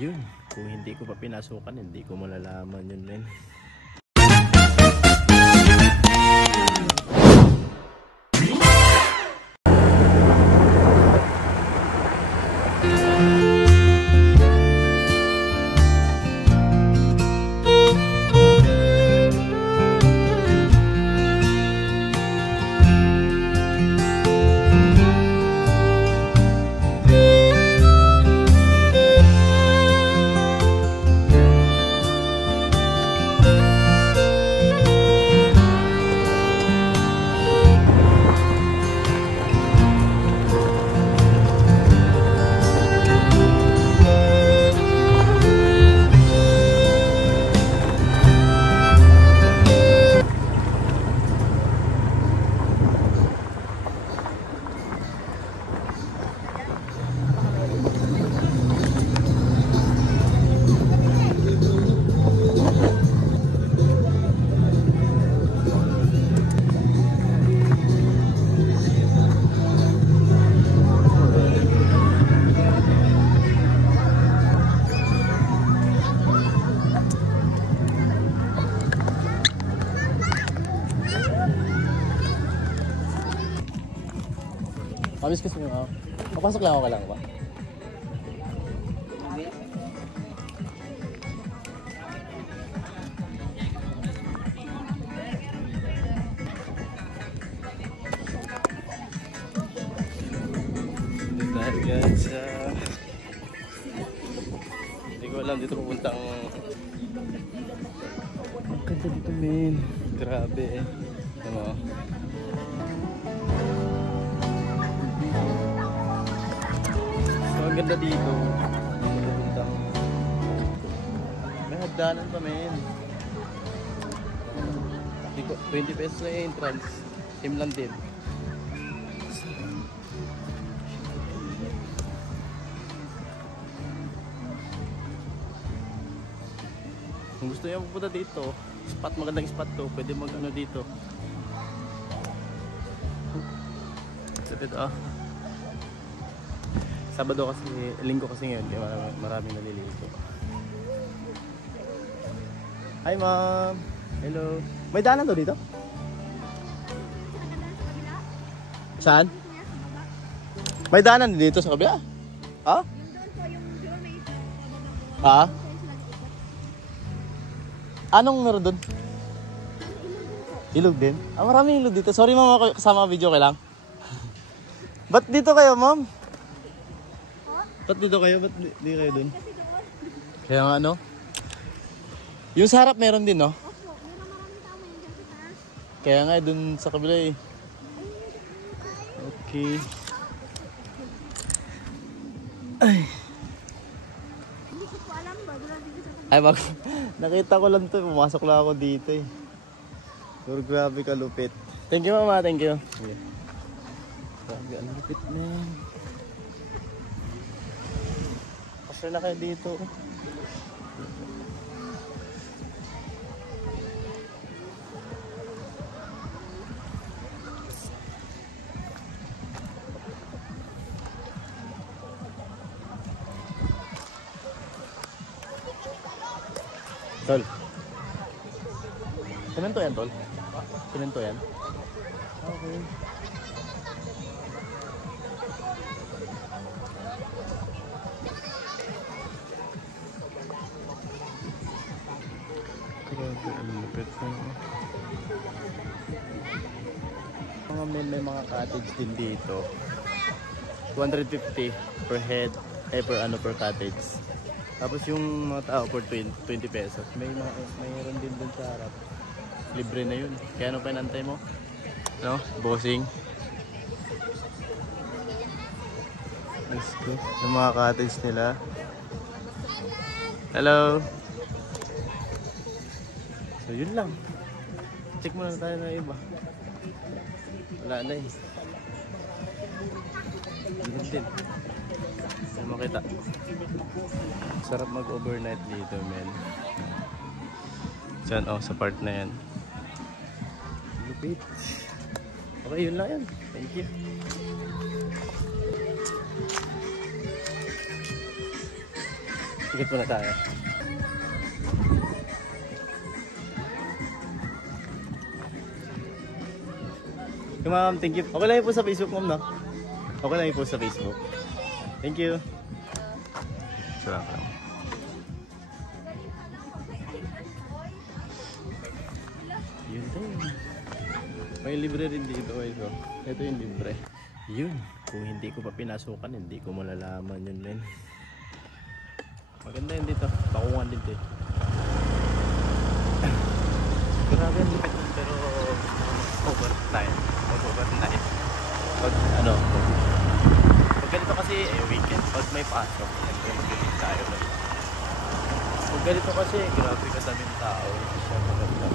Yun, kung hindi ko pa pinasukan, hindi ko malalaman yun, men. Mamiss kasi mo ako. Papasok lang ako ka lang ba? Dito tayo guys. Hindi ko alam dito pupuntang. Ang ganda dito men. Grabe eh. Ano? Ang ganda dito. May hagdanan pa men. 20 pesos na yung entrance. Same lang din. Kung gusto niyo pupunta dito, spot, magandang spot to. Pwede mag ano dito. Ito Sabado kasi, linggo kasi ngayon, maraming nalilito. Hi ma'am! Hello! May daanan to dito? Saan? May daanan dito sa kabila? Ha? Ha? Anong meron doon? Ilog din? Ah, maraming ilog dito. Sorry ma'am, kasama video kayo lang. Ba't dito kayo ma'am? Ba't dito kayo? Ba't di kayo dun? Kaya nga ano? Yung sa harap meron din no? Opo, meron maraming tao ngayon dyan sa taas. Kaya nga dun sa kabila eh. Okay. Ay. Hindi ko po alam ba? Wala dito sa taas. Ay nakita ko lang to. Pumasok lang ako dito eh. Pero grabe kalupit. Thank you mama, thank you. Yeah. Grabe ang lupit man. Pasok na kayo dito. Tol. Semento yan, tol? Semento yan? Okay. Grabe, ang lupit na yun. May mga cottage din dito. 250 per head, per cottage. Tapos yung mga tao for 20 pesos. Mayroon din dun sa harap. Libre na yun. Kaya ano pa inantay mo? No? Bossing. Let's go. Yung mga cottage nila. Hello. So yun lang. Check muna tayo na iba. Wala na eh. Yun din. Hindi makita. Sarap mag-overnight dito, men. Diyan, oh, sa part na yan. Lupit. Okay, yun lang yan. Thank you. Ikot muna tayo. Ma'am, thank you. Okay lang yun po sa Facebook, ma'am, no? Okay lang yun po sa Facebook. Thank you. Sarap lang. Yun din. May libre rin dito, guys. Oh. Ito yung libre. Yun. Kung hindi ko pa pinasukan, hindi ko malalaman yun, men. Maganda yun dito. Bakungan din dito. Grabe yung lupit nun, pero overtime. Overnight. Pag ano, pag ganito kasi weekend, pag may pasok, mag-release tayo. Pag ganito kasi, grabe kasaming tao. Siya maganda.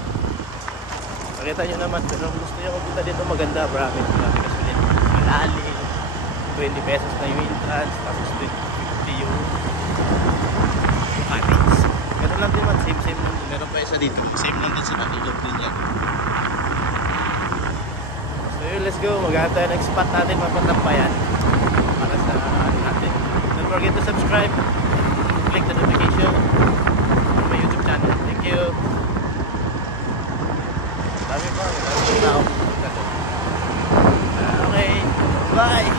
Nakita nyo naman, pero gusto nyo magpunta dito maganda, grabe kasi ulit. Malalim. 20 pesos na yung entrance, tapos 50 yung cottage. Ganun lang din man, same lang din. Meron pa isa dito, same lang din sa kanilog din yan. So yun, let's go. Maghanap tayo ng spot natin, mapatampayan para sa natin. Don't forget to subscribe, click the notification on my YouTube channel. Thank you. Dami pa, dami tao. Okay, bye!